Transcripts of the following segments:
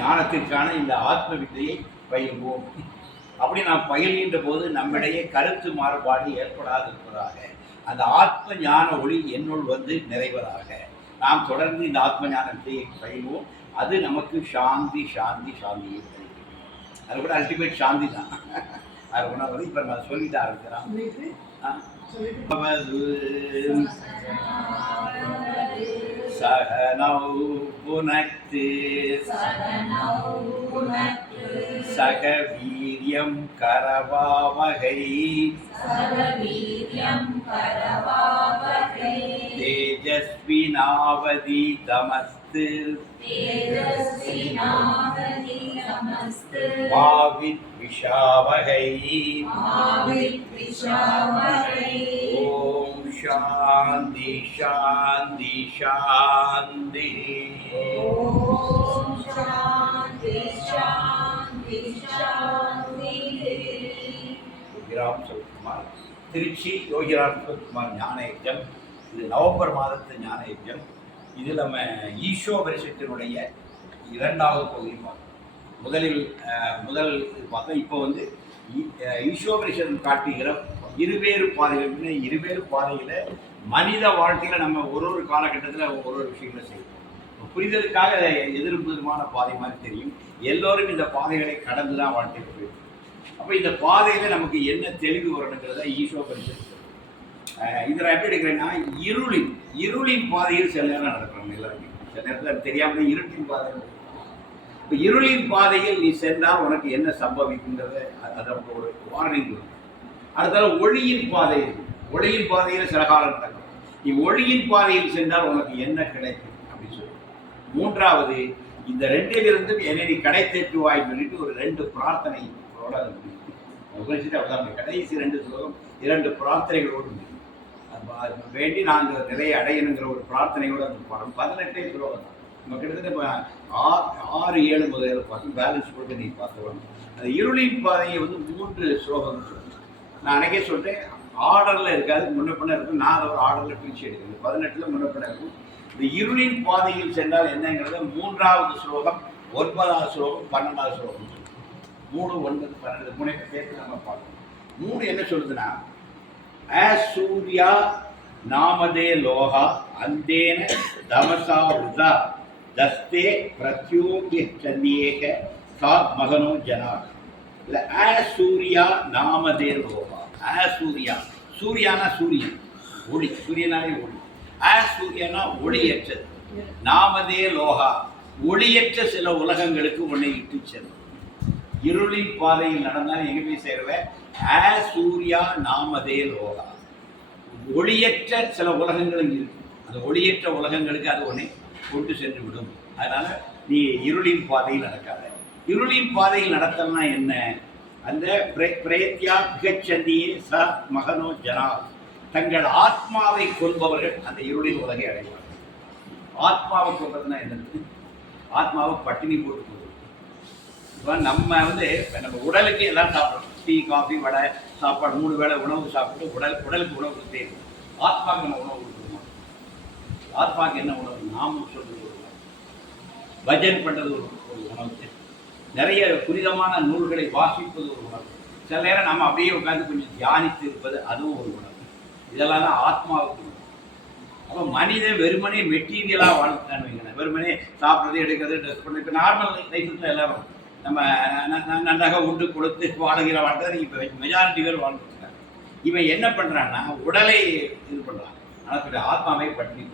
ஞானத்திற்கான இந்த ஆத்ம வித்தையை பயில்வோம் அப்படி நாம் பயில்கின்ற போது நம்மிடையே கருத்து மாறுபாடு ஏற்படாது இருப்பதாக அந்த ஆத்ம ஞான ஒளி என்னுள் வந்து நிறைவதாக. நாம் தொடர்ந்து இந்த ஆத்ம ஞான வித்தையை பயில்வோம் அது நமக்கு சாந்தி சாந்தி சாந்தியை தருகிறது. அது கூட அல்டிமேட் சாந்தி தான். அது உணர்வு இப்போ நான் சொல்லிட்டு ஆரம்பிக்கிறோம் சொல்லிட்டு? உனக்கு. சகவீரியம் கரவாவகை. தேஜஸ்வினாவதி தமஸ்து. பாவித் விஷாவகை. ஓ சாந்தி சாந்தி சாந்தி யோகிராம் சுகுமார் திருச்சி யோகிராம் சுகுமார் ஞான இது நவம்பர் மாதத்து ஞான இது நம்ம ஈஷோ பரிசத்தினுடைய இரண்டாவது பகுதி பார்த்தோம் முதலில் முதல் பார்த்தோம் இப்போ வந்து ஈஷோ ஈஷோபரிஷன் காட்டுகிற இருவேறு பாதைகள். இருவேறு பாதையில் மனித வாழ்க்கையில் நம்ம ஒரு ஒரு காலகட்டத்தில் ஒரு ஒரு விஷயங்களை செய்வோம். புரிதலுக்காக எதிர்ப்புதமான பாதை மாதிரி தெரியும். எல்லோரும் இந்த பாதைகளை கடந்து தான் வாழ்க்கையில் போயிருக்கோம் அப்போ இந்த பாதையில் நமக்கு என்ன தெளிவு வரணுங்கிறத ஈஷோ பரிசத்து இதில் எப்படி எடுக்கிறேன்னா இருளின் இருளின் பாதையில் சில நேரம் நடக்கிறோம் எல்லாருமே. சில நேரத்தில் தெரியாமல் இருட்டின் பாதையில் இப்போ இருளின் பாதையில் நீ சென்றால் உனக்கு என்ன சம்பவிக்குங்கிறத அது நமக்கு ஒரு வார்னிங் கொடுக்கும். அடுத்தால ஒளியின் பாதை ஒளியின் பாதையில் சில காலம் நடக்கும். நீ ஒளியின் பாதையில் சென்றால் உனக்கு என்ன கிடைக்கும் அப்படின்னு சொல்லி. மூன்றாவது இந்த ரெண்டிலிருந்தும் என்னை நீ கடை தேற்றுவாய் சொல்லிட்டு ஒரு ரெண்டு பிரார்த்தனை உபனிஷத்து கடைசி ரெண்டு ஸ்லோகம் இரண்டு பிரார்த்தனைகளோடு முடியும். அது வேண்டி நாங்கள் நிறைய அடையணுங்கிற ஒரு பிரார்த்தனையோடு அந்த படம் பதினெட்டே ஸ்லோகம் தான். நம்ம கிட்டத்தட்ட ஆறு ஏழு முதல் பார்த்து பேலன்ஸ் போட்டு நீ பார்த்துக்கணும். அந்த இருளின் பாதையை வந்து மூன்று ஸ்லோகம் நான் அன்னைக்கே சொல்லிட்டேன் ஆர்டரில் இருக்காது முன்னப்பின இருக்கும். நான் அதை ஒரு ஆர்டரில் பிரித்து எடுக்கிறேன். பதினெட்டில் முன்னப்பின இருக்கும். இந்த இருளின் பாதையில் சென்றால் என்னங்கிறத மூன்றாவது ஸ்லோகம் ஒன்பதாவது ஸ்லோகம் பன்னெண்டாவது ஸ்லோகம் மூணு ஒன்பது பன்னெண்டு மூணு சேர்த்து நம்ம பார்க்கணும். மூணு என்ன சொல்லுதுன்னா சூர்யா நாமதே லோகா அந்தேன தமசா உதா தஸ்தே பிரத்யோகி சந்தியேக சா மகனோ ஜனா இல்லை ஆ சூர்யா நாமதே லோகா. ஆ சூர்யா. சூர்யானா சூரியன் ஒளி. சூரியனாலே ஒளி. ஆ ஒளியற்றது. நாமதே லோகா. ஒளியற்ற சில உலகங்களுக்கு உன்னை இட்டு செல்லும். இருளின் பாதையில் நடந்தால் எங்க போய் சேருவேன் ஆ சூர்யா நாமதே லோகா. ஒளியற்ற சில உலகங்களும் இருக்கு. அந்த ஒளியற்ற உலகங்களுக்கு அது உன்னை கொண்டு சென்று விடும். அதனால் நீ இருளின் பாதையில் நடக்காத. இருளின் பாதையில் நடத்தலாம் என்ன? அந்த பிரே- பிரேத்யா பிகச்சந்தியே ச மகனோ ஜனா. தங்கள் ஆத்மாவை கொள்பவர்கள் அந்த இருளின் உலகை அடைவார்கள். ஆத்மாவை கொல்றதுன்னா என்னது? ஆத்மாவை பட்டினி போட்டு இப்போ நம்ம வந்து நம்ம உடலுக்கு எல்லாம் சாப்பிட்றோம். டீ காஃபி வடை சாப்பாடு மூணு வேளை உணவு சாப்பிட்டு உடல் உடலுக்கு உணவு கொடுத்தே ஆத்மாவுக்கு நம்ம உணவு கொடுக்கணுமா? ஆத்மாவுக்கு என்ன உணவு? நாமும் சொல்றது ஒரு உணவு பஜன் பண்ணுறது ஒரு ஒரு உணவு. நிறைய புனிதமான நூல்களை வாசிப்பது ஒரு உணவு சில நேரம் நம்ம அப்படியே உட்காந்து கொஞ்சம் தியானித்து இருப்பது அதுவும் ஒரு உணவு இதெல்லாம் தான் ஆத்மாவுக்கு அப்போ மனிதன் வெறுமனே மெட்டீரியலாக வாழ்ந்துட்டான்னு வைக்கிறேன் வெறுமனே சாப்பிட்றது எடுக்கிறது ட்ரெஸ் பண்ணுறது இப்போ நார்மல் லைஃப்பில் எல்லாரும் நம்ம ந- ந- நன்றாக உண்டு கொடுத்து வாழுகிற வாழ்க்கை இப்போ மெஜாரிட்டி பேர் வாழ்ந்துருக்காங்க இவன் என்ன பண்ணுறான்னா உடலை இது பண்ணுறான் ஆனால் ஆத்மாவை பட்டினி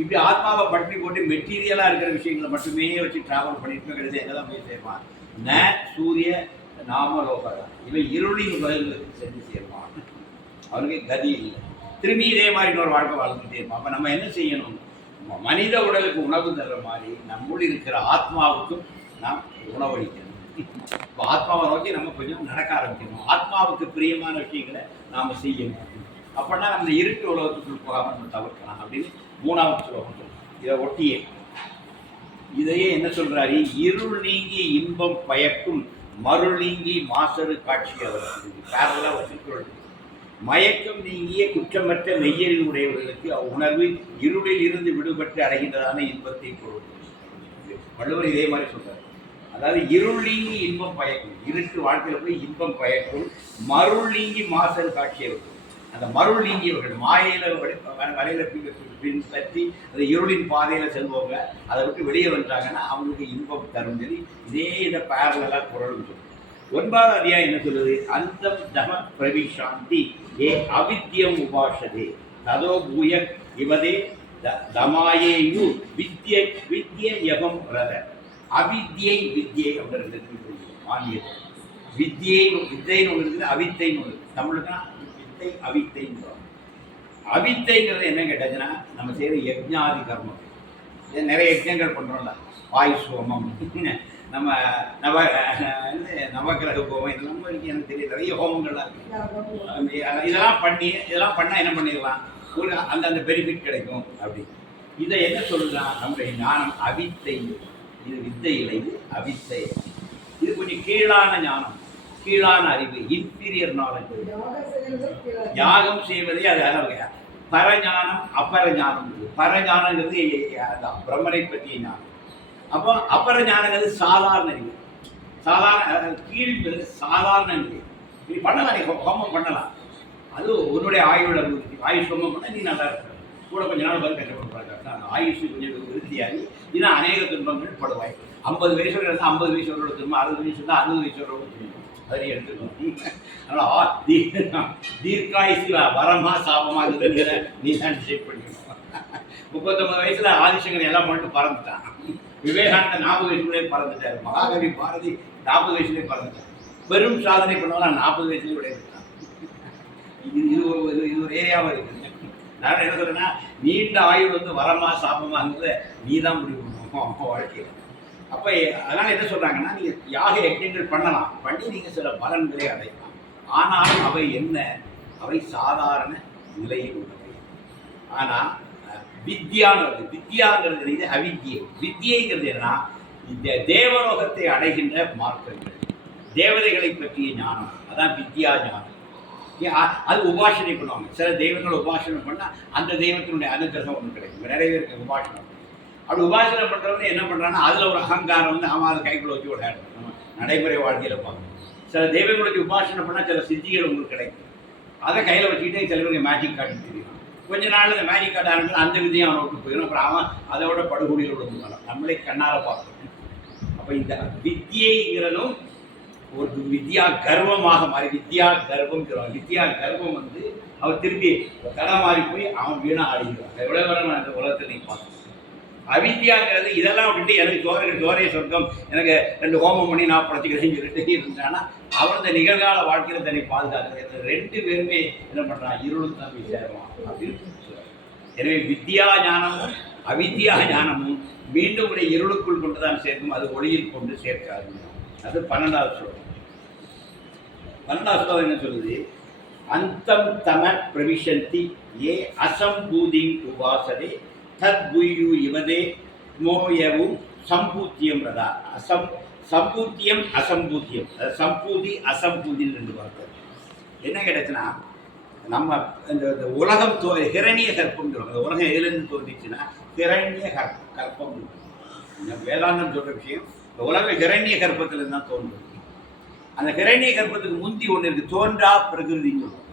இப்படி ஆத்மாவை பட்டினி போட்டு மெட்டீரியலாக இருக்கிற விஷயங்களை மட்டுமே வச்சு ட்ராவல் பண்ணிட்டு கிடையாது எங்கே தான் போய் சேர்ப்பான்? ந சூரிய நாமலோகா இவன் இருளின் உலகங்களுக்கு சென்று சேர்ப்பான். அவனுக்கு கதி இல்லை. திரும்பி இதே மாதிரி இன்னொரு வாழ்க்கை வாழ்ந்துகிட்டே இருப்பான். அப்போ நம்ம என்ன செய்யணும்? மனித உடலுக்கு உணவு தர்ற மாதிரி நம்முள் இருக்கிற ஆத்மாவுக்கும் நாம் உணவளிக்கணும். இப்போ ஆத்மாவை நோக்கி நம்ம கொஞ்சம் நடக்க ஆரம்பிக்கணும். ஆத்மாவுக்கு பிரியமான விஷயங்களை நாம் செய்யணும். அப்படின்னா நம்ம இருட்டு உலகத்துக்குள் போகாமல் நம்ம தவிர்க்கலாம் அப்படின்னு மூணாவது ஸ்லோகம் இதை ஒட்டியே. இதையே என்ன சொல்றாரு? இருள் நீங்கி இன்பம் பயக்கும் மருள் நீங்கி மாசறு காட்சி அவர். வச்சுக்கொள்ளும் மயக்கம் நீங்கிய குற்றமற்ற மெய்யறிவு உடையவர்களுக்கு உணர்வு இருளில் இருந்து விடுபட்டு அடைகின்றதான இன்பத்தை கொடுக்கும். வள்ளுவர் இதே மாதிரி சொல்றாரு. அதாவது இருள் நீங்கி இன்பம் பயக்கும். இருட்டு வாழ்க்கையில் போய் இன்பம் பயக்கும். மருள் நீங்கி மாசல் காட்சியவர்கள் அந்த மருள் நீங்கியவர்கள் மாயையில் வழி- வலையில பின்பற்றி அந்த இருளின் பாதையில் செல்வங்க அதை விட்டு வெளியே வந்தாங்கன்னா அவங்களுக்கு இன்பம் தரும் சொல்லி இதே இந்த பேரலாக குரல் சொல்லுது ஒன்பதாவது அத்தியாயம் என்ன சொல்லுது? அந்தம் தம பிரவிஷாந்தி ஏ அவித்யம் உபாஷதே ததோ பூய இவதே த- தமாயேயு வித்ய வித்ய யகம் ரத. அவித்யை வித்யை அப்படின்றது ஆங்கிலம் வித்யை வித்தைன்னு ஒன்று இருக்குது அவித்தைன்னு ஒன்று இருக்குது. வித்தை அவித்தைன்னு சொல்லுவாங்க அவித்தைங்கிறது என்ன கேட்டாச்சுன்னா நம்ம செய்கிற யஜ்ஞாதி கர்மம். நிறைய யஜ்ஞங்கள் பண்ணுறோம்ல வாயு சோமம் நம்ம நவ இது நவக்கிரக ஹோமம் இதெல்லாம் எனக்கு தெரியும் நிறைய ஹோமங்கள்லாம் இருக்கு. இதெல்லாம் பண்ணி இதெல்லாம் பண்ணால் என்ன பண்ணிடலாம்? ஒரு அந்தந்த பெனிஃபிட் கிடைக்கும் அப்படி. இதை என்ன சொல்லுதுன்னா நம்முடைய ஞானம் அவித்தை இது வித்தை இல்லை இது அவித்தை. இது கொஞ்சம் கீழான ஞானம். கீழான அறிவு இன்ஃபீரியர் நாலேஜ் யாகம் செய்வதே அது அளவு பரஞானம் அபரஞானம். பரஞானங்கிறது அதான். பிரம்மனை பற்றிய ஞானம். அப்போ அபரஞானங்கிறது சாதாரண அறிவு. சாதாரண கீழ்ங்கிறது சாதாரண நிலை நீ பண்ணலாம் நீ ஹோ- ஹோமம் பண்ணலாம். அது உன்னுடைய ஆயுள அபிவிருத்தி ஆயுஷ் ஹோமம் பண்ண நீ நல்லா இருக்க. கூட கொஞ்ச நாள் வந்து கஷ்டப்படுறாங்க ஆயுஷ் கொஞ்சம் விருத்தியாகி இன்னும் அநேக துன்பங்கள் படுவாய். ஐம்பது வயசு இருந்தால் ஐம்பது வயசு வரோட திரும்ப அறுபது வயசு இருந்தால் அறுபது வயசு வரோட திரும்ப அதை எடுத்துக்கணும் அதனால ஆ, தீ- வரமா சாபமா இருக்குங்கிற நீ தான் டிசைட் பண்ணிக்கணும் முப்பத்தொன்பது வயசுல ஆதிசங்கர் எல்லாம் பண்ணிட்டு பறந்துட்டான். விவேகானந்த நாற்பது வயசுலேயே பறந்துட்டார். மகாகவி பாரதி நாற்பது வயசுலேயே பறந்துட்டார். பெரும் சாதனை பண்ணவங்க நாற்பது வயசுலேயே விடைபெற்றான் இது இது ஒரு இது- ஒரு ஏரியாவாக இருக்குது. நான் என்ன சொல்றேன்னா நீண்ட ஆயுள் வந்து வரமா சாபமாங்கிறத நீ தான் முடிவு பண்ணணும். வாழ்க்கையில். அப்போ அதனால் என்ன சொல்கிறாங்கன்னா நீங்கள் யாக யக்ஞங்கள் பண்ணலாம். பண்ணி நீங்கள் சில பலன்களை அடையலாம். ஆனால் அவை என்ன? அவை சாதாரண நிலையில் உள்ளவை. ஆனால் வித்யான்னு வித்யாங்கிறது இது அவித்யை. வித்யைங்கிறது என்னன்னா இந்த தேவலோகத்தை அடைகின்ற மார்க்கங்கள். தேவதைகளை பற்றிய ஞானம். அதான் வித்யா ஞானம். அது உபாசனை பண்ணுவாங்க. சில தெய்வங்களை உபாசனை பண்ணால் அந்த தெய்வத்தினுடைய அனுகிரகம் ஒன்று கிடைக்கும் நிறைய பேருக்கு உபாசனம் அப்படி உபாசனை பண்ணுறவங்க என்ன பண்ணுறாங்கன்னா அதில் ஒரு அகங்காரம் வந்து அவன் அதை கைக்குள்ள வச்சு விளையாடுறான் நம்ம நடைமுறை வாழ்க்கையில் பார்க்கணும். சில தெய்வங்களுக்கு உபாசனை பண்ணால் சில சித்திகள் உங்களுக்கு கிடைக்கும். அதை கையில் வச்சுக்கிட்டே சில பேருக்கு மேஜிக் கார்டு தெரியும். கொஞ்ச நாள் அந்த மேஜிக் கார்டு ஆரம்பிச்சு அந்த விதையும் அவனை விட்டு போயிடும். அப்புறம் அவன் அதை விட படுகொடியில் விட நம்மளே கண்ணால் பார்க்கணும். அப்போ இந்த வித்தியைங்கிறதும் ஒரு வித்யா கர்வமாக மாறி வித்யா கர்வம் வித்யா கர்வம் வந்து அவன் திரும்பி கடை மாறி போய் அவன் வீணா ஆடிக்கிறான் எவ்வளோ வரை நான் இந்த உலகத்தில் நீ பார்க்கணும்? அவித்யாங்கிறது இதெல்லாம் விட்டுட்டு எனக்கு சோதனை சோரைய சொர்க்கம் எனக்கு ரெண்டு ஹோமம் பண்ணி நான் படைச்சிக்கிறேன்னு சொல்லிட்டு இருந்தானா. அவர் இந்த நிகழ்கால வாழ்க்கையில் தன்னை பாதுகாக்கிறது ரெண்டு பேருமே என்ன பண்ணுறான் இருளும் தான் போய் சேருவான் அப்படின்னு எனவே வித்யா ஞானமும் அவித்யா ஞானமும் மீண்டும் உடைய இருளுக்குள் கொண்டு தான் சேர்க்கும். அது ஒளியில் கொண்டு சேர்க்காது. அது பன்னெண்டாவது ஸ்லோகம். பன்னெண்டாவது ஸ்லோகம் என்ன சொல்லுது? அந்தம் தம பிரவிஷந்தி ஏ அசம்பூதி உபாசதே தத் இவதே மோயவு சம்பூத்தியம் ரதா அசம் சம்பூத்தியம் அசம்பூத்தியம் சம்பூதி அசம்பூதின்னு ரெண்டு வார்த்தை. என்ன கிடைச்சுன்னா நம்ம இந்த இந்த உலகம் தோ ஹிரணிய கற்பம் சொல்லுவாங்க. இந்த உலகம் எதுலேருந்து தோன்றிச்சுன்னா ஹிரண்ய கற் கற்பம் இந்த வேதாந்தம் சொல்கிற விஷயம் இந்த உலகம் ஹிரண்ய கற்பத்திலிருந்து தான் தோன்றும். அந்த ஹிரண்ய கற்பத்துக்கு முந்தி ஒன்று இருக்குது தோன்றா பிரகிருதின்னு சொல்லுவோம்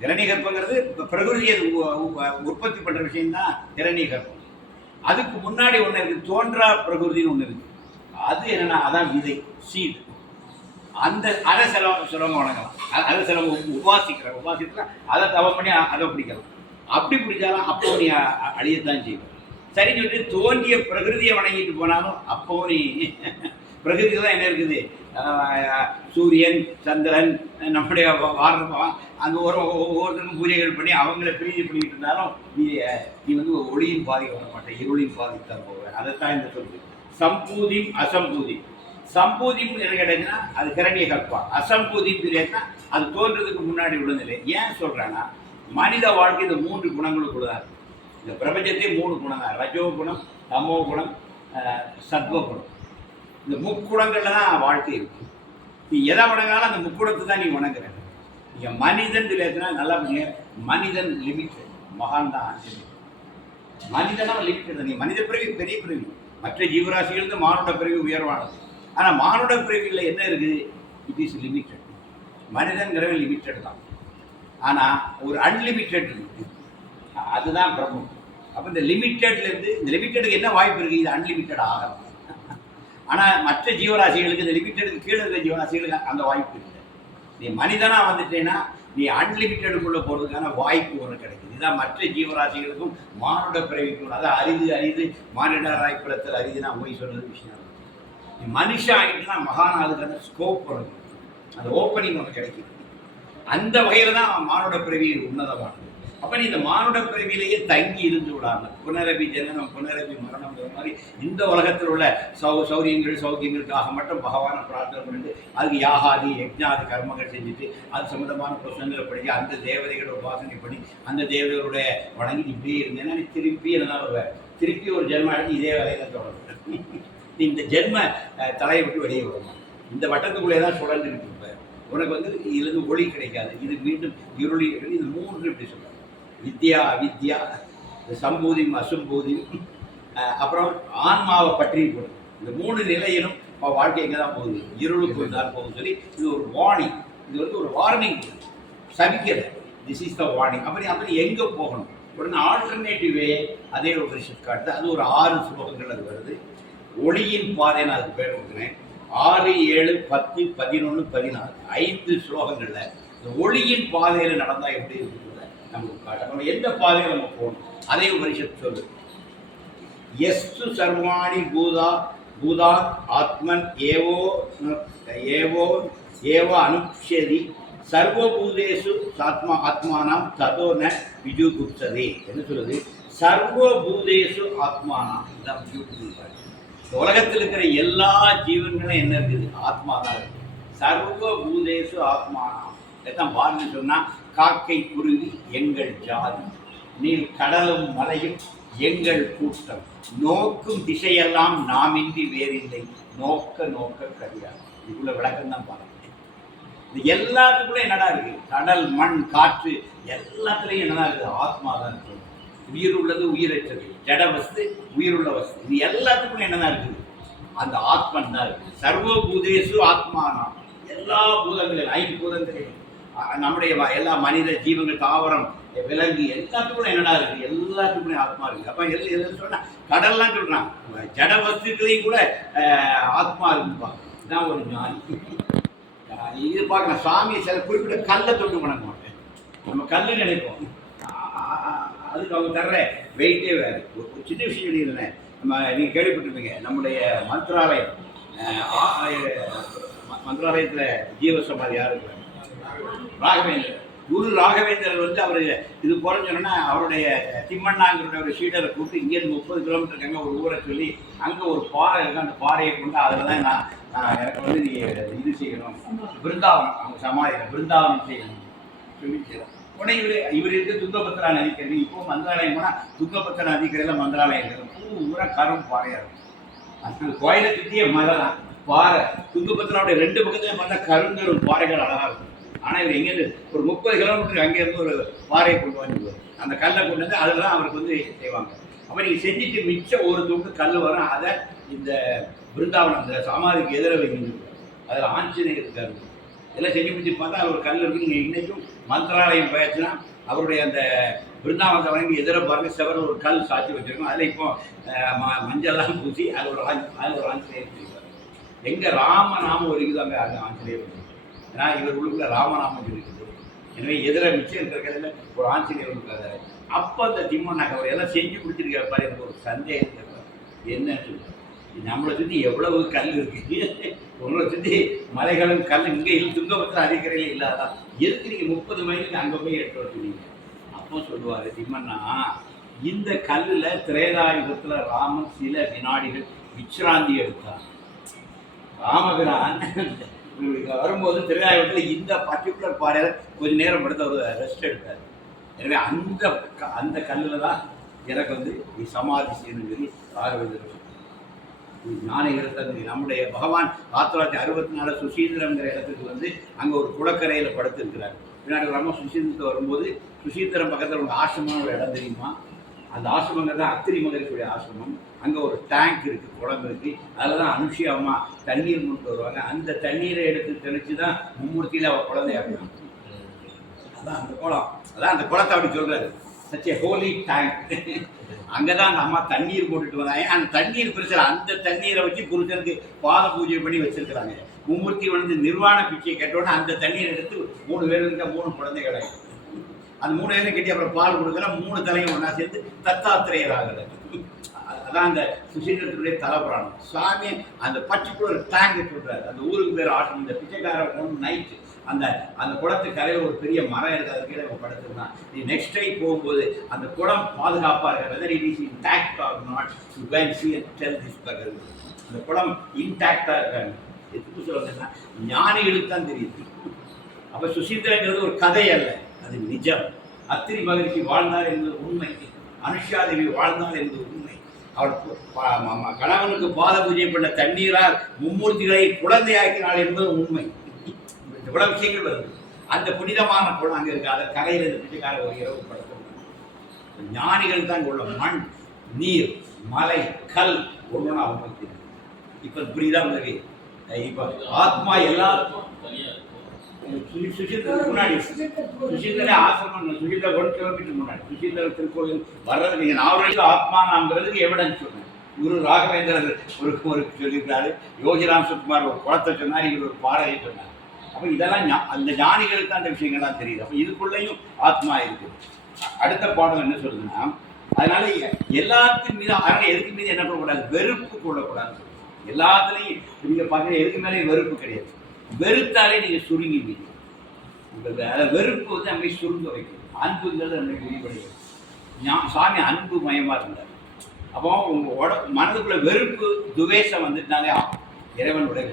ஹிரண்ய கற்பங்கிறது இப்போ பிரகிருதியை உ- உற்பத்தி பண்ணுற விஷயம் தான் கற்பம் அதுக்கு முன்னாடி ஒன்று இருக்குது தோன்றா பிரகிருதின்னு ஒன்று இருக்குது அது என்னன்னா அதான் விதை சீடு அந்த அதை சில சிரமம் வணங்கலாம். அதை சில உபாசிக்கிற உபாசிக்கலாம் அதை தவம் பண்ணி அதை பிடிக்கலாம். அப்படி பிடிச்சாலும் அப்போ நீ அழியத்தான் செய்வோம் சரின்னு சொல்லிட்டு தோன்றிய பிரகிருதியை வணங்கிட்டு போனாலும் அப்போ நீ பிரகிருதி தான் என்ன இருக்குது? சூரியன் சந்திரன் நம்முடைய வாழ்றப்போ அந்த ஒரு ஒவ்வொருத்தருக்கும் பூஜைகள் பண்ணி அவங்கள பிரீதி பண்ணிக்கிட்டு இருந்தாலும் நீ நீ வந்து ஒளியின் பாதிக்க வர மாட்டேன் இருளையும் பாதித்தான் போவேன். அதைத்தான் இந்த சொல்லுது சம்பூதி அசம்பூதி சம்பூதிம் என்ன கேட்டீங்கன்னா அது கிரணிய கற்பா அசம்பூதி பிரியன்னா அது தோன்றதுக்கு முன்னாடி உள்ளதில்லை ஏன் சொல்கிறேன்னா மனித வாழ்க்கை இந்த மூன்று குணங்களுக்குள்ள தான் இந்த பிரபஞ்சத்தையே மூணு குணம் தான் ரஜோ குணம் தமோ குணம் சத்வ குணம் இந்த முக்கூடங்கள்ல தான் வாழ்க்கை இருக்கு. நீ எதை வணங்கினாலும் அந்த முக்கூடத்தை தான் நீ வணங்குற. நீங்க மனிதன் இல்லைன்னா நல்லா பண்ணீங்க. மனிதன் லிமிட் மகான் தான் limit. மனிதனா லிமிட் நீ மனித பிறவி பெரிய பிறவி. மற்ற ஜீவராசிகளுக்கு மானுட பிறவி உயர்வானது. ஆனால் மானுட பிறவியில் என்ன இருக்குது இட் இஸ் லிமிட்டட் மனிதன்கிறவன் லிமிட்டட் தான். ஆனால் ஒரு அன்லிமிட்டெட் இருக்கு. அதுதான் பிரம்மம். அப்போ இந்த லிமிட்டட்லேருந்து இந்த லிமிட்டடுக்கு என்ன வாய்ப்பு இருக்குது இது அன்லிமிட்டட் ஆகலாம் ஆனால் மற்ற ஜீவராசிகளுக்கு இந்த லிமிட்டடுக்கு கீழே இருக்கிற ஜீவராசிகளுக்கு அந்த வாய்ப்பு இல்லை. நீ மனிதனாக வந்துட்டேன்னா நீ அன்லிமிட்டடுக்குள்ளே போகிறதுக்கான வாய்ப்பு ஒன்று கிடைக்குது. இதுதான் மற்ற ஜீவராசிகளுக்கும் மானுட பிறவிக்கும் அதான் அரிது அரிது. மானிடராய் பிறத்தல் அரிது நான் போய் சொல்கிறது விஷயம். நீ மனுஷன் ஆகிட்டுனா மகானாதுக்கான ஸ்கோப் ஒன்று அந்த ஓப்பனிங் ஒன்று கிடைக்கிது. அந்த வகையில் தான் மானுட பிறவி உன்னதமானது. அப்போ நீ இந்த மானுட பிறவிலேயே தங்கி இருந்து விடாமல் புனரபி ஜனனம் புனரபி மரணம் மாதிரி இந்த உலகத்தில் உள்ள சௌ சௌரியங்கள் சௌக்கியங்களுக்காக மட்டும் பகவானை பிரார்த்தனை பண்ணிட்டு அதுக்கு யாகாதி யஜ்ஞாதி கர்மங்கள் செஞ்சுட்டு அது சம்மந்தமான பிரசங்களை படிச்சு அந்த தேவதைகளை உபாசனை பண்ணி அந்த தேவதைகளுடைய வணங்கி இப்படியே இருந்தேன்னா நீ திருப்பி என்ன திருப்பி ஒரு ஜென்மம் அடைஞ்சு இதே வேலையில தொடரும் நீ இந்த ஜென்ம தலையை விட்டு வெளியே வருமா? இந்த வட்டத்துக்குள்ளே தான் சுழன்று இருப்ப. உனக்கு வந்து இதுலேருந்து ஒளி கிடைக்காது. இது மீண்டும் இருளி இது மூன்று இப்படி சொல்லுவாங்க வித்யா அவித்யா இந்த சம்பூதியும் அசும்பூதியும் அப்புறம் ஆன்மாவை பற்றி போடும் இந்த மூணு நிலையிலும் வாழ்க்கை எங்கே தான் போகுது? இருளுக்குள் தான் போகுது சொல்லி இது ஒரு வார்னிங் இது வந்து ஒரு வார்னிங் சபிக்கிற திஸ் இஸ் த வார்னிங் அப்படி அப்படி எங்கே போகணும்? உடனே ஆல்டர்னேட்டிவ் வே அதே ஒரு விஷயம் காட்டுது. அது ஒரு ஆறு ஸ்லோகங்கள் அது வருது. ஒளியின் பாதை நான் அதுக்கு பேர் கொடுக்குறேன். ஆறு ஏழு பத்து பதினொன்று பதினாறு ஐந்து ஸ்லோகங்களில் இந்த ஒளியின் பாதையில் நடந்தால் எப்படி இருக்கும்? நமக்கு காட்டும். நம்ம எந்த பாதையில் நம்ம போகணும்? அதே உபனிஷத் சொல்லு எஸ்து சர்வாணி பூதா பூதா ஆத்மன் ஏவோ ஏவோ ஏவ அனுப்ஷதி சர்வபூதேஷு சாத்மா ஆத்மானாம் ததோ ந விஜுகுப்சதே என்ன சொல்லுது. சர்வபூதேஷு ஆத்மானாம். இதான் இந்த உலகத்தில் இருக்கிற எல்லா ஜீவன்களும் என்ன இருக்குது? ஆத்மா தான் சர்வ பூதேஷு ஆத்மானாம். இதான் பாருன்னு சொன்னா காக்கை குருவி எங்கள் ஜாதி. நீர் கடலும் மலையும் எங்கள் கூட்டம். நோக்கும் திசையெல்லாம் நாமின்றி வேறில்லை. நோக்க நோக்க கரியாது இதுக்குள்ள விளக்கம் தான் பார்க்க இது எல்லாத்துக்குள்ள என்னடா இருக்கு? கடல் மண் காற்று எல்லாத்துலயும் என்னடா இருக்குது ஆத்மா தான் உயிர் உள்ளது உயிரற்றது. ஜட வஸ்து உயிருள்ள வஸ்து. இது எல்லாத்துக்குள்ள என்னதான் இருக்குது அந்த ஆத்மன் தான் இருக்கு. சர்வபூதேசு ஆத்மானா. எல்லா பூதங்களிலும் ஐந்து அஹ், நம்முடைய எல்லா மனித ஜீவங்கள் தாவரம் விலங்கு எல்லாத்துக்கும் என்னடா இருக்கு? எல்லாத்துக்கும் ஆத்மா இருக்கு. அப்ப எல்லாம் எதுன்னு சொன்னா கடல்லாம் சொல்றான். ஜட வஸ்துக்களையும் கூட ஆத்மா இருக்குப்பா. இதான் ஒரு ஞானி. இது பார்க்கலாம் சாமி சில குறிப்பிட்ட கல்லை தொட்டு பண்ண மாட்டேன் நம்ம கல்லு நினைப்போம். அதுக்கு அவங்க தர்ற வெயிட்டே வேறு. ஒரு சின்ன விஷயம் சொல்லியிருந்தேன் நம்ம நீங்கள் கேள்விப்பட்டிருப்பீங்க. நம்முடைய மந்திராலயம் அஹ், மந்திராலயத்தில் ஜீவசமாதி யார் இருக்கிறாங்க ராகவேந்திரர் குரு ராகவேந்திரர் வந்து அவர் இது குறைஞ்சோன்னா அவருடைய திம்மண்ணாங்கிற ஒரு ஷீடரை கூப்பிட்டு இங்கேருந்து முப்பது கிலோமீட்டர் இருக்காங்க ஒரு ஊரை சொல்லி அங்கே ஒரு பாறை இருக்கும் அந்த பாறையை கொண்டு அதில் தான் நான் எனக்கு வந்து நீ இது செய்யணும். பிருந்தாவனம் அவங்க சமாதியில் பிருந்தாவனம் செய்யணும். சொல்லி செய்யணும். உடனே இவர் இவர் இருக்க துங்கபத்ரா நதிக்கிறது இப்போ மந்திராலயம் போனால் துங்கபத்ரா நதிக்கரையில் மந்திராலயம் இருக்கு. பூரா கரும் பாறையாக இருக்கும். அந்த கோயிலை சுற்றியே மலை தான். பாறை. துங்கபத்ராவுடைய ரெண்டு பக்கத்துலையும் பார்த்தா கருங்கரும் பாறைகள் அழகாக இருக்கும். ஆனால் இவர் எங்கேருந்து ஒரு முப்பது கிலோமீட்டர் அங்கேருந்து ஒரு பாறையை கொண்டு வந்து அந்த கல்லை கொண்டு வந்து அதில் தான் அவருக்கு வந்து செய்வாங்க. அப்போ நீங்கள் செஞ்சுட்டு மிச்சம் ஒரு துண்டு கல் வரும். அதை இந்த பிருந்தாவனம் அந்த சமாதிக்கு எதிர வைக்கணும் அதில் ஆஞ்சநேயர் இருக்காரு. இதெல்லாம் செஞ்சு முடிச்சு பார்த்தா அவர் கல் இருக்கு. நீங்கள் இன்னைக்கும் மந்திராலயம் போயாச்சுன்னா அவருடைய அந்த பிருந்தாவனத்தை வணங்கி எதிர பாருங்க. செவர் ஒரு கல் சாட்சி வச்சிருக்கோம். அதில் இப்போ ம- மஞ்சள்லாம் பூசி அது ஒரு ஆஞ்ச அது ஒரு ஆஞ்சநேயர் எங்கே எங்கே ராமநாமம் இருக்குது அங்கே அங்கே ஆஞ்சநேயர். ஏன்னா இவர் உள்ளுக்குள்ள ராமநாமம் இருக்குது எனவே எதிர மிச்சம் இருக்கிற ஒரு ஆஞ்சநேயர் இருக்காரு அப்போ அந்த திம்மன் அவர் எல்லாம் செஞ்சு கொடுத்துருக்காரு பாரு எனக்கு ஒரு சந்தேகம் என்ன சொல்லுங்க நம்மளை சுற்றி எவ்வளவு கல் இருக்கு. உங்களை சுற்றி மலைகளும் கல் இங்கே இல்லை துங்கபத்திரம் இல்லாதான் எதுக்கு நீங்கள் முப்பது மைலுக்கு அங்கே போய் எடுத்து வச்சுருக்கீங்க அப்போ சொல்லுவார் திம்மண்ணா இந்த கல்லில் திரேதாயுகத்தில் ராமன் சில வினாடிகள் விச்ராந்தி எடுத்தார் ராமபிரான் வரும்போது திருநாயகத்தில் இந்த பர்டிகுலர் பாறையில் கொஞ்சம் நேரம் படுத்து அவர் ரெஸ்ட் எடுத்தார். எனவே அந்த க- அந்த கல்லில் தான் எனக்கு வந்து நீ சமாதி செய்யணும் சொல்லி ராகவேந்திரர் சொன்னார். நம்முடைய பகவான் ஆயிரத்தி தொள்ளாயிரத்தி அறுபத்தி நாலு சுசீந்திரங்கிற இடத்துக்கு வந்து அங்கே ஒரு குளக்கரையில் படுத்திருக்கிறார். பின்னாடி ரொம்ப சுசீந்திரத்தை வரும்போது சுசீந்திரம் பக்கத்தில் உங்கள் ஆசிரமான ஒரு இடம் தெரியுமா? அந்த ஆசிரமங்கிறது தான் அத்திரி மகரிஷியுடைய ஆசிரமம். அங்கே ஒரு டேங்க் இருக்குது குளம் இருக்குது அதில் தான் அனுஷியா அம்மா தண்ணீர் கொண்டு வருவாங்க. அந்த தண்ணீரை எடுத்து தெளித்து தான் மும்மூர்த்தியில் அவள் குழந்தையாடுவாங்க அதான் அந்த குளம். அதான் அந்த குளத்தை அப்படி சொல்கிறாரு சச் ஏ ஹோலி டேங்க் அங்கே தான் அந்த அம்மா தண்ணீர் போட்டுட்டு வந்தாங்க. அந்த தண்ணீர் பிரச்சனை அந்த தண்ணீரை வச்சு புருஷனுக்கு பாத பூஜை பண்ணி வச்சிருக்கிறாங்க. மும்மூர்த்தி வந்து நிர்வாண பிச்சை கேட்டோன்னே அந்த தண்ணீரை எடுத்து மூணு பேர் இருந்தால் மூணு குழந்தைகளை அந்த மூணு பேரும் கட்டி அப்புறம் பால் கொடுக்குற மூணு தலையும் ஒன்றா சேர்த்து தத்தாத்திரையர் ஆகிறது அதான் அந்த சுசீந்திரத்துடைய தலைபுராணம். சுவாமி அந்த பர்டிகுலர் டேங்க் சொல்றாரு அந்த ஊருக்கு பேர் ஆட்டம். இந்த பிச்சைக்கார நைட் நைட்டு அந்த அந்த குளத்து கரையில் ஒரு பெரிய மரம் இருக்கு. அது கீழே படுத்துருந்தான் நீ நெக்ஸ்ட் டைம் போகும்போது அந்த குளம் பாதுகாப்பாக இருக்க whether it is intact or not you can see tell this பகல் அந்த குளம் இன்டாக்டாக இருக்காங்க. எதுக்கு சொல்லுங்கன்னா ஞானிகளுக்கு தான் தெரியுது. அப்போ சுசீந்திரங்கிறது ஒரு கதை அல்ல அது நிஜம். அத்திரி மகிழ்ச்சி வாழ்ந்தார் என்பது உண்மை. அனுஷாதேவி வாழ்ந்தார் என்பது உண்மை. அவள் கணவனுக்கு பாத பூஜை பண்ண தண்ணீரால் மும்மூர்த்திகளை குழந்தையாக்கினாள் என்பது உண்மை. இவ்வளவு விஷயங்கள் வருது. அந்த புனிதமான குளம் அங்கே இருக்கு. அதை கரையில் இந்த பிச்சைக்கார ஒரு இரவு படுத்தும் ஞானிகள் தான் உள்ள மண் நீர் மலை கல் ஒன்றுனா அவங்க இப்போ புரியுதா உங்களுக்கு? இப்போ ஆத்மா எல்லா சுஷி- சுஷித்திரத்துக்கு முன்னாடி சுசீந்திர ஆசிரமம் சுசீந்திர ஒன் கிலோமீட்டர் முன்னாடி. சுசீந்திர திருக்கோயில் வர்றதுக்கு நீங்கள் நாவலுக்கு ஆத்மானாங்கிறதுக்கு எவிடன்ஸ் சொன்னேன் குரு ராகவேந்திரர் ஒரு ஒரு சொல்லியிருக்காரு யோகிராம் சுகுமார் ஒரு குளத்தை சொன்னார் இவர் ஒரு பாறையை சொன்னார். அப்போ இதெல்லாம் அந்த ஞானிகளுக்கு அந்த விஷயங்கள்லாம் தெரியுது. அப்போ இதுக்குள்ளேயும் ஆத்மா இருக்குது. அடுத்த பாடம் என்ன சொல்லுதுன்னா அதனால எல்லாத்துக்கும் மீது அதனால எதுக்கு மீது என்ன பண்ணக்கூடாது வெறுப்பு கொள்ளக்கூடாது எல்லாத்துலேயும் நீங்கள் பார்க்குற எதுக்கு மேலே வெறுப்பு கிடையாது. வெறுத்தாலே நீங்கள் சுருங்கிடுவீங்க. உங்கள் வேலை வெறுப்பு வந்து நம்மை சுருங்க வைக்கும். அன்புங்கிறது நம்மை விரிவடையும் ஞான் சாமி அன்பு மயமாக இருந்தார். அப்போ உங்கள் உட மனதுக்குள்ள வெறுப்பு துவேஷம் வந்துட்டாலே இறைவன் இறைவனுடைய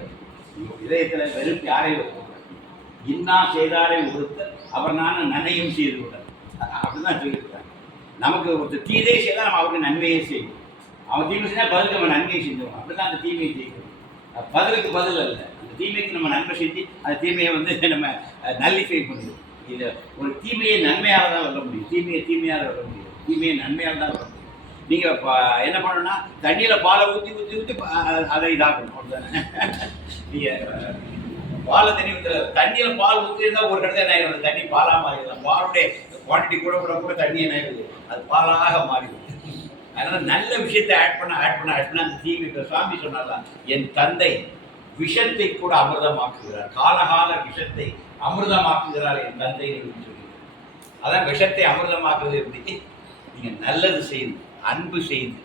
இதயத்தில் வெறுப்பு யாரையும் வைக்கக்கூடாது இன்னா செய்தாரை ஒருத்தர் அவர் நான் நன்மையும் செய்து விட்டார் அப்படிதான் சொல்லியிருக்காங்க நமக்கு ஒருத்தர் தீதே செய்தால் நம்ம அவருக்கு நன்மையே செய்யும் அவன் தீமை செஞ்சால் பதிலுக்கு நம்ம நன்மையை செஞ்சுருவோம். அப்படிதான் அந்த தீமையை செய்யணும் பதிலுக்கு பதில் அல்ல. தீமைக்கு நம்ம நன்மை செஞ்சு அந்த தீமையை வந்து நம்ம நல்லிஃபை பண்ணுவோம் இது ஒரு தீமையை நன்மையால் தான் வர முடியும். தீமையை தீமையால் வர முடியும். தீமையை நன்மையால் தான் வர முடியும். நீங்கள் என்ன பண்ணணும்னா தண்ணியில் பாலை ஊற்றி ஊற்றி ஊற்றி அதை இதாகணும் அப்படிதானே நீங்கள் பாலை தண்ணி ஊற்றுற தண்ணியில் பால் ஊற்றி இருந்தால் ஒரு இடத்துல என்ன ஆயிடும் தண்ணி பாலாக மாறிடலாம் பாலுடைய குவான்டிட்டி கூட கூட கூட தண்ணி என்ன ஆயிடுது அது பாலாக மாறிடுது அதனால் நல்ல விஷயத்தை ஆட் பண்ண ஆட் பண்ண ஆட் பண்ண அந்த தீமை இப்போ சுவாமி சொன்னாலாம் என் தந்தை விஷத்தை கூட அமிர்தமாக்குகிறார். காலகால விஷத்தை அமிர்தமாக்குகிறார் என் தந்தை அதான் விஷத்தை அமிர்தமாக்குறது எப்படி? நீங்கள் நல்லது செய்து அன்பு செய்து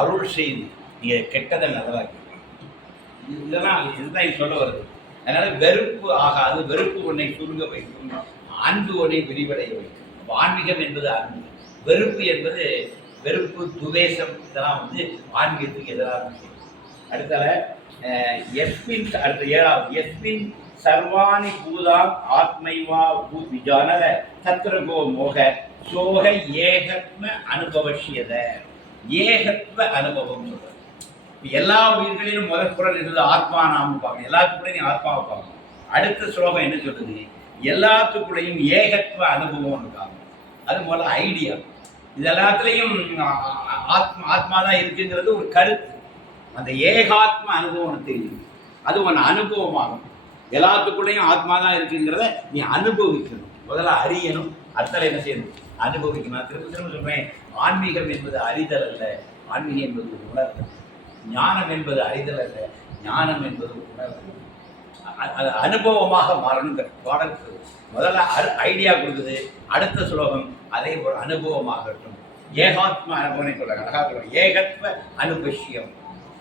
அருள் செய்து நீங்கள் கெட்டதை நல்லதாக்கி இதெல்லாம் இதுதான் சொல்ல வருது. அதனால வெறுப்பு ஆகாது வெறுப்பு உன்னை சுருங்க வைக்கும் அன்பு உன்னை விரிவடைய வைக்கும். ஆன்மீகம் என்பது அன்பு. வெறுப்பு என்பது வெறுப்பு துவேஷம் இதெல்லாம் வந்து ஆன்மீகத்துக்கு எதிராக அடுத்தால எஸ்மின் அடுத்த ஏழாவது எஸ்மின் சர்வாணி பூதா ஆத்மைவா பூ சத்ரகோ மோக சோக ஏகத்ம அனுபவசியத ஏகத்வ அனுபவம் சொல்றது எல்லா உயிர்களிலும் முதல் குரல் இருந்தது ஆத்மா நாம பார்க்கணும். எல்லாத்துக்குள்ளே நீ ஆத்மாவை பார்க்கணும். அடுத்த ஸ்லோகம் என்ன சொல்லுது? எல்லாத்துக்குள்ளேயும் ஏகத்துவ அனுபவம் இருக்காங்க அது முதல்ல ஐடியா இது எல்லாத்துலேயும் ஆத்மா ஆத்மா தான் இருக்குங்கிறது ஒரு கருத்து. அந்த ஏகாத்ம அனுபவம் உனக்கு தெரியுது. அது உன் அனுபவமாகும். எல்லாத்துக்குள்ளேயும் ஆத்மா தான் இருக்குங்கிறத நீ அனுபவிக்கணும். முதல்ல அறியணும். அத்தனை என்ன செய்யணும்? அனுபவிக்கணும். நான் திரும்ப திரும்ப சொல்றேன். ஆன்மீகம் என்பது அறிதல் அல்ல. ஆன்மீகம் என்பது உணர்வு. ஞானம் என்பது அறிதல் அல்ல. ஞானம் என்பது உணர்வு. அது அனுபவமாக மாறணுங்கிற பாடல் முதல்ல ஐடியா கொடுக்குது. அடுத்த சுலோகம் அதே ஒரு அனுபவமாகட்டும். ஏகாத்ம அனுபவம் சொல்றாங்க. அழகாக சொல்றாங்க. ஏகத்வ அனுபஷ்யம்.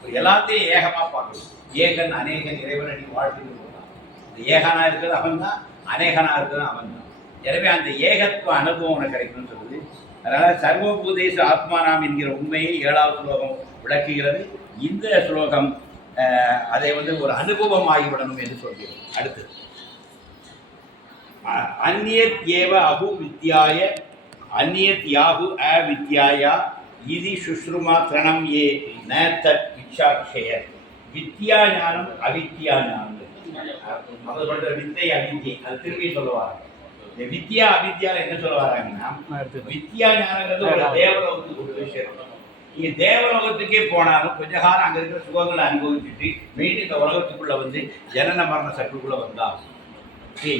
எல்லாத்தையும் ஏகமாக பார்க்கணும். ஏகன் அநேகன் இறைவனடி வாழ்க்கையில் இந்த ஏகனா இருக்கிறது அவன் தான் அநேகனா இருக்கிறது அவன் தான் எனவே அந்த ஏகத்துவ அனுபவம் உனக்கு கிடைக்கணும்னு சொல்லுது. அதனால் சர்வபூதேச ஆத்மானாம் என்கிற உண்மையை ஏழாவது ஸ்லோகம் விளக்குகிறது. இந்த ஸ்லோகம் அதை வந்து ஒரு அனுபவம் ஆகிவிடணும் என்று சொல்கிறது. அடுத்து. அ- அந்நியத் ஏவ அபு வித்யாய அந்நியத் யாகு அ வித்யாயா இது சுஷ்ருமா திரணம் ஏ ந தத் இச்சாட்சய வித்யா ஞானம் அவித்யா ஞானம் அவர் சொல்ற வித்தை அவித்யை அது திரும்பி சொல்லுவார் இந்த வித்யா அவித்யால என்ன சொல்ல வராங்கன்னா. வித்யா ஞானங்கிறது ஒரு தேவலோகத்துக்கு ஒரு விஷயம். நீங்க தேவலோகத்துக்கே போனாலும் கொஞ்ச காலம் அங்க இருக்கிற சுகங்களை அனுபவிச்சுட்டு மீண்டும் இந்த உலகத்துக்குள்ள வந்து ஜனன மரண சட்டுக்குள்ள வந்தா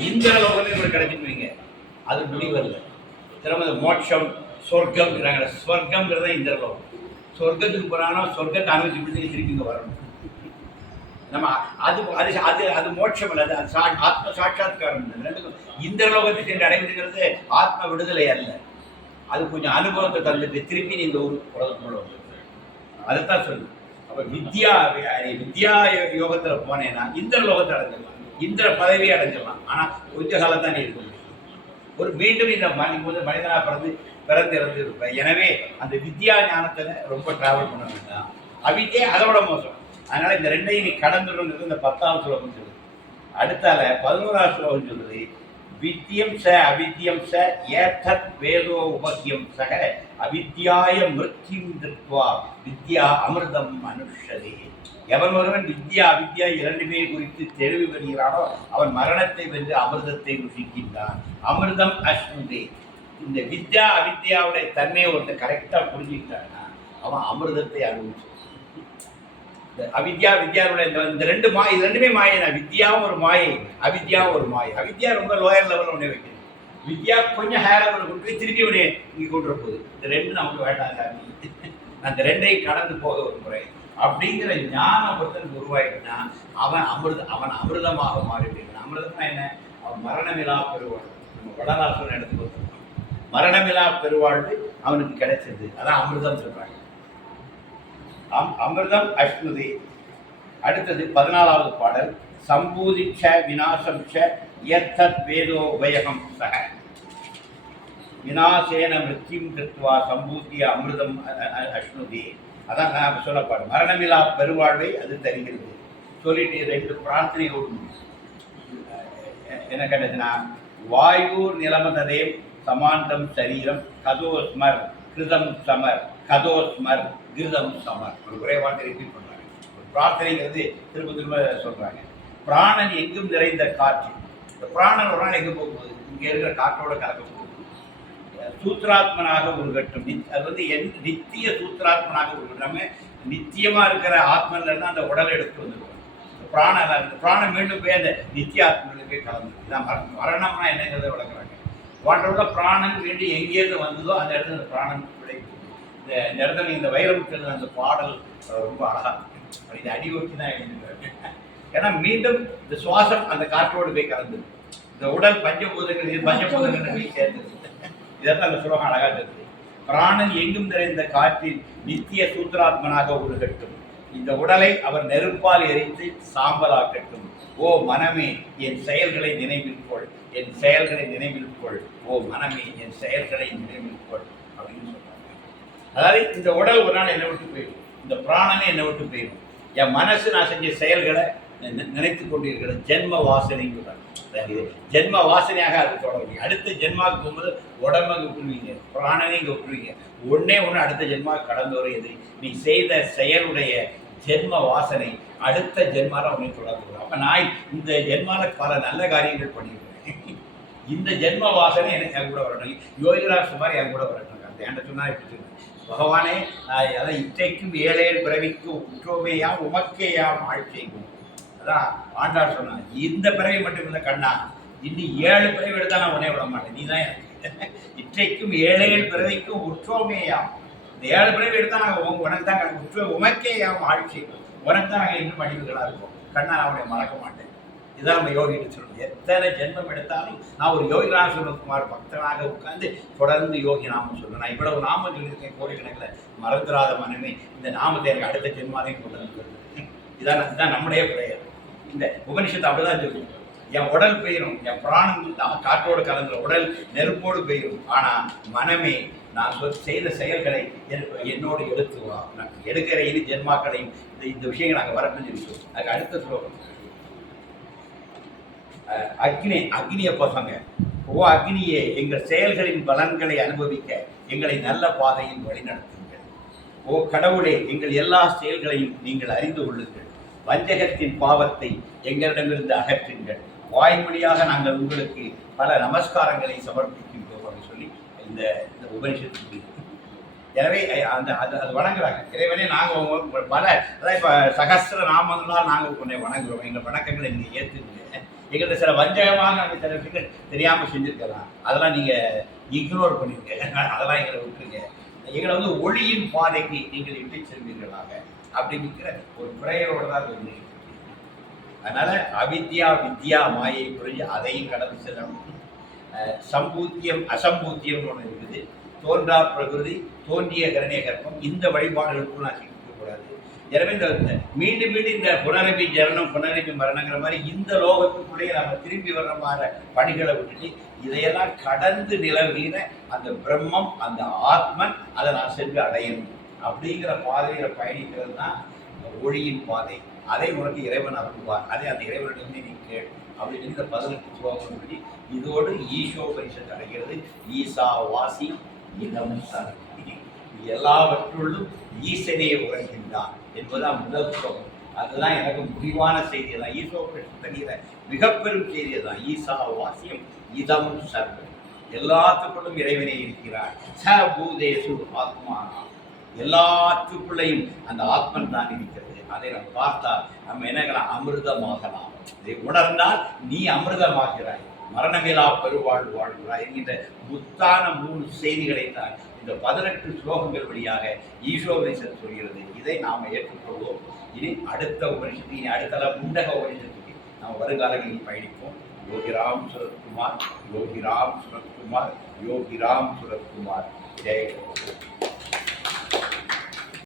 இந்த லோகமே உங்களுக்கு கிடைச்சிருவீங்க அது முடிவல்ல திரும்ப மோட்சம் சொர்க்கம்ங்கிறாங்க சொர்க்கம்ங்கிறத இந்த லோகம் சொர்க்கத்துக்கு போனாலும் சொர்க்கத்தை அனுபவிச்சு திருப்பி இங்கே வரணும். நம்ம அது அது அது அது மோட்சம் அல்ல அது அது சா- ஆத்ம சாட்சாத்காரம் ரெண்டுக்கும் இந்த லோகத்தை சென்று அடைவதுங்கிறது ஆத்ம விடுதலை அல்ல. அது கொஞ்சம் அனுபவத்தை தந்துட்டு திருப்பி நீ இந்த ஊர் உலகத்துக்குள்ள வந்து அதைத்தான் சொல்லு. அப்போ வித்யா வித்யா யோகத்தில் போனேன்னா இந்திர லோகத்தை அடைஞ்சிடலாம். இந்திர பதவி அடைஞ்சிடலாம். ஆனால் கொஞ்ச காலம் தான் நீ ஒரு மீண்டும் இந்த மனி போது மனிதனாக பிறந்து பிறந்து இறந்து எனவே அந்த வித்யா ஞானத்தில் ரொம்ப டிராவல் பண்ண வேண்டாம் அவித்யா அதோட மோசம். அதனால இந்த ரெண்டையும் நீ கடந்துடுங்கிறது இந்த பத்தாவது ஸ்லோகம் சொல்லுது. அடுத்தால பதினோராவது ஸ்லோகம் சொல்லுது. வித்தியம் ச அவித்யம் ச ஏத்தத் வேதோ உபகியம் சக அவித்யாய மிருத்தியும் திருத்வா வித்யா அமிர்தம் அனுஷதே எவன் ஒருவன் வித்யா அவித்யா இரண்டுமே குறித்து தெளிவு பெறுகிறானோ அவன் மரணத்தை வென்று அமிர்தத்தை ருசிக்கின்றான். அமிர்தம் அஸ்முதே இந்த வித்யா அவித்யாவுடைய தன்மையை ஒருத்தன் கரெக்டாக புரிஞ்சுக்கிட்டாங்கன்னா அவன் அமிர்தத்தை அனுபவிச்சு இந்த அவித்யா வித்யாவுடைய இந்த இந்த ரெண்டு மாய் இது ரெண்டுமே மாயை தான். வித்யாவும் ஒரு மாயை அவித்யாவும் ஒரு மாயை. அவித்யா ரொம்ப லோயர் லெவலில் ஒன்றே வைக்கணும். வித்யா கொஞ்சம் ஹேர் லெவலில் கொண்டு போய் திருப்பி உடனே இங்கே கொண்டு போகுது. இந்த ரெண்டு நமக்கு வேண்டாம் சாமி. அந்த ரெண்டையும் கடந்து போக ஒரு முறை. அப்படிங்கிற ஞானம் ஒருத்தன் உருவாயிட்டுனா அவன் அமிர்த அவன் அமிர்தமாக மாறிவிடுகிறான் அமிர்தம்னா என்ன? அவன் மரணமிலா பெறுவான். நம்ம வடலாசன் எடுத்து மரணமிலா பெருவாழ்வு அவனுக்கு கிடைச்சது அதான் அமிர்தம் சொல்றாங்க. அம் அமிர்தம் அஷ்ணுதி அடுத்தது பதினாலாவது பாடல். சம்பூதிச்ச விநாசம் ச வேதோ உபயகம் சக விநாசேன மிருத்தியும் கிருத்வா சம்பூத்திய அமிர்தம் அஷ்ணுதி அதான் நான் சொல்லப்பாடு மரணமிலா பெருவாழ்வை அது தருகிறது. சொல்லிட்டு ரெண்டு பிரார்த்தனை முடியும். என்ன கேட்டதுன்னா வாயு நிலமததேம் சமாந்தம் சரீரம் கதோஸ்மர் கிருதம் சமர் கதோஸ்மர் கிருதம் சமர். ஒரு ஒரே வார்த்தை ரிப்பீட் பண்ணுறாங்க ஒரு பிரார்த்தனைங்கிறது திரும்ப திரும்ப சொல்கிறாங்க பிராணன் எங்கும் நிறைந்த காற்று. இந்த பிராணன் ஒரு நாள் எங்கே போகும்போது? இங்கே இருக்கிற காற்றோட கலக்க போகுது சூத்ராத்மனாக உருகட்டும். நித்- அது வந்து என் நித்திய சூத்ராத்மனாக உருகட்டும். நம்ம இருக்கிற ஆத்மன்லேருந்து அந்த உடலை எடுத்து வந்துருவோம். பிராணம் பிராணம் மீண்டும் போய் அந்த நித்திய ஆத்மனுக்கு போய் கலந்து இதான் மரணம். மரணம்னா என்னங்கிறத விளக்குறாங்க. வாட்டரோட பிராணன் வேண்டி எங்கேருந்து வந்ததோ அந்த இடத்துல அந்த பிராணன் கிடைக்கும் இந்த இந்த இடத்துல இந்த வைரமுத்து அந்த பாடல் ரொம்ப அழகாக இருக்கு. இது அடி ஒட்டி தான் எழுதிருக்காரு ஏன்னா மீண்டும் இந்த சுவாசம் அந்த காற்றோடு போய் கலந்து. இந்த உடல் பஞ்சபூதங்கள் இது பஞ்சபூதங்கள் போய் சேர்ந்தது. இதெல்லாம் அந்த சுலோகம் அழகாக இருக்குது பிராணன் எங்கும் நிறைந்த காற்றில் நித்திய சூத்திராத்மனாக உருகட்டும். இந்த உடலை அவர் நெருப்பால் எரித்து சாம்பலாக்கட்டும். ஓ மனமே என் செயல்களை நினைவில் கொள். என் செயல்களை நினைவில் கொள். ஓ மனமே என் செயல்களை நினைவில் கொள் அப்படின்னு சொல்றாங்க. அதாவது இந்த உடல் ஒரு நாள் என்னை விட்டு போயிடும். இந்த பிராணமே என்னை விட்டு போயிடும். என் மனசு நான் செஞ்ச செயல்களை நினைத்து கொண்டிருக்கிற ஜென்ம வாசனைங்கிறாங்க ஜென்ம வாசனையாக அது தொடரும் அடுத்த ஜென்மாவுக்கு போகும்போது உடம்பை விட்டுருவீங்க பிராணனை இங்கே விட்டுருவீங்க. ஒன்னே ஒன்று அடுத்த ஜென்மா கடந்து வருகிறது நீ செய்த செயலுடைய ஜென்ம வாசனை அடுத்த ஜென்மாவில் உன்னை தொடர்ந்து அப்போ நான் இந்த ஜென்மாவில் பல நல்ல காரியங்கள் பண்ணியிருக்கேன் இந்த ஜென்ம வாசனை எனக்கு என் கூட வரணும் யோகிராஜ் சுமார் என் கூட வரணும் அந்த என்ன சொன்னால் எப்படி பகவானே அதான் இற்றைக்கும் ஏழையர் பிறவிக்கும் உற்றோமையாம் உமக்கேயாம் ஆட்சிக்கும் அதான் ஆண்டாள் சொன்னான் இந்த பிறவி மட்டும் இல்லை கண்ணா இன்னும் ஏழு பிறவி எடுத்தால் நான் உடனே விட மாட்டேன். நீ தான் எனக்கு. இற்றைக்கும் ஏழேழு பிறவிக்கும் உற்றோமேயாம் இந்த ஏழு பிறவி எடுத்தால் நாங்கள் உனக்கு தான் கணக்கு. உற்ற உமக்கேயாம் ஆட்சி உனக்கு தான் நாங்கள் இன்னும் மடிவுகளாக இருக்கோம். கண்ணா நான் உன்னை மறக்க மாட்டேன். இதான் நம்ம யோகின்னு சொல்லணும் எத்தனை ஜென்மம் எடுத்தாலும் நான் ஒரு யோகி ராமசுவரகுமார் பக்தனாக உட்கார்ந்து தொடர்ந்து யோகி நாமம் சொல்லுவேன் நான் இவ்வளவு நாமம் சொல்லியிருக்கேன் கோடிக்கணக்கில் மறந்துடாத மனமே இந்த நாமத்தை எனக்கு அடுத்த ஜென்மாதையும் கொண்டு வந்து இதான் இதுதான் நம்முடைய பிரேயர் இந்த உபனிஷத்தை அப்படிதான் சொல்லுவோம் என் உடல் பெயரும் என் பிராணம் காற்றோடு கலந்த உடல் நெருப்போடு பெயரும். ஆனால் மனமே நான் சொல் செய்த செயல்களை என்- என்னோடு எடுத்து வா நான் எடுக்கிற இரு ஜென்மாக்களையும் இந்த இந்த விஷயங்கள் நாங்கள் வரணும்னு சொல்லி அதுக்கு அடுத்த ஸ்லோகம். அக்னி அக்னியை பசங்க ஓ அக்னியே எங்கள் செயல்களின் பலன்களை அனுபவிக்க எங்களை நல்ல பாதையில் வழிநடத்துங்கள் ஓ கடவுளே எங்கள் எல்லா செயல்களையும் நீங்கள் அறிந்து கொள்ளுங்கள். வஞ்சகத்தின் பாவத்தை எங்களிடமிருந்து அகற்றுங்கள். வாய்மொழியாக நாங்கள் உங்களுக்கு பல நமஸ்காரங்களை சமர்ப்பிக்கின்றோம் அப்படின்னு சொல்லி இந்த இந்த உபனிஷத்து எனவே அந்த அது அது வணங்குறாங்க. இறைவனே நாங்கள் பல அதாவது இப்போ சகஸ்ர நாமங்களால் நாங்கள் உன்னை வணங்குறோம். எங்கள் வணக்கங்களை நீங்கள் ஏற்றுக்கீங்க எங்கள்கிட்ட சில வஞ்சகமாக நாங்கள் சில விஷயங்கள் தெரியாமல் செஞ்சுருக்கலாம். அதெல்லாம் நீங்கள் இக்னோர் பண்ணிருங்க. அதெல்லாம் எங்களை விட்டுருங்க. எங்களை வந்து ஒளியின் பாதைக்கு நீங்கள் இட்டு செல்வீர்களாக அப்படிங்கிற ஒரு பிரேயரோட தான் அது வந்து அவித்யா வித்யா மாயை புரிஞ்சு அதையும் கடந்து செல்லணும். சம்பூத்தியம் அசம்பூத்தியம்னு ஒன்று இருக்குது. தோன்றா பிரகிருதி தோன்றிய கரணிய கற்பம் இந்த வழிபாடுகளுக்கும் நான் சிக்கக்கூடாது எனவே இந்த மீண்டும் மீண்டும் இந்த புனரபி ஜனனம் புனரபி மரணங்கிற மாதிரி இந்த லோகத்துக்குள்ளேயே நம்ம திரும்பி வர்ற மாதிரி பணிகளை விட்டுட்டு இதையெல்லாம் கடந்து நிலவுகிற அந்த பிரம்மம் அந்த ஆத்மன் அதை நான் சென்று அடையணும். அப்படிங்கிற பாதையில பயணிக்கிறது தான் ஒளியின் பாதை. அதை உனக்கு இறைவன் அருள்வார். அதை அந்த இறைவனிடமே நீ கேள். அப்படின்னு இந்த பதினெட்டு ஸ்லோகம் சொல்லி இதோடு ஈஷோ பரிசத் அடைகிறது. ஈசா வாசி இதம் சரதி எல்லாவற்றுள்ளும் ஈசனே உரைகின்றான் என்பதுதான் முதல் சோகம் அதுதான் எனக்கு முடிவான செய்தி தான் ஈசோ பரிசத் மிகப்பெரும் செய்தி தான் ஈசா வாசியம் இதம் சர்வம். எல்லாத்துக்குள்ளும் இறைவனே இருக்கிறார். ச பூதேசு ஆத்மானா. எல்லாத்துக்குள்ளையும் அந்த ஆத்மன் தான் இருக்கிறது. அதை நாம் பார்த்தால் நம்ம என்னங்களாம் அமிர்தமாகலாம். இதை உணர்ந்தால் நீ அமிர்தமாகிறாய். மரணமிலா பெருவாழ் வாழ்கிறாய் என்கின்ற முத்தான மூணு செய்திகளை தான் இந்த பதினெட்டு ஸ்லோகங்கள் வழியாக ஈஸ்வரீசன் சொல்கிறது. இதை நாம் ஏற்றுக்கொள்வோம். இனி அடுத்த உபனிஷத்து இனி அடுத்த முண்டக உபனிஷத்துக்கு நாம் வருங்காலங்களில் பயணிப்போம். யோகிராம் சுரத்குமார் யோகிராம் சுரத்குமார் யோகிராம் சுரத்குமார். ஜெய்